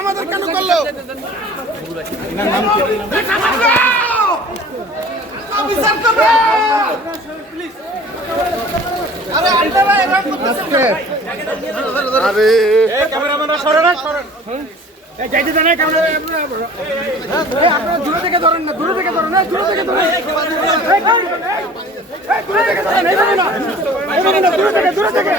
আমাদের কেন করলো? দূরে থেকে ধরেন না, দূরে থেকে ধরেন, দূরে থেকে ধরেন, দূরে থেকে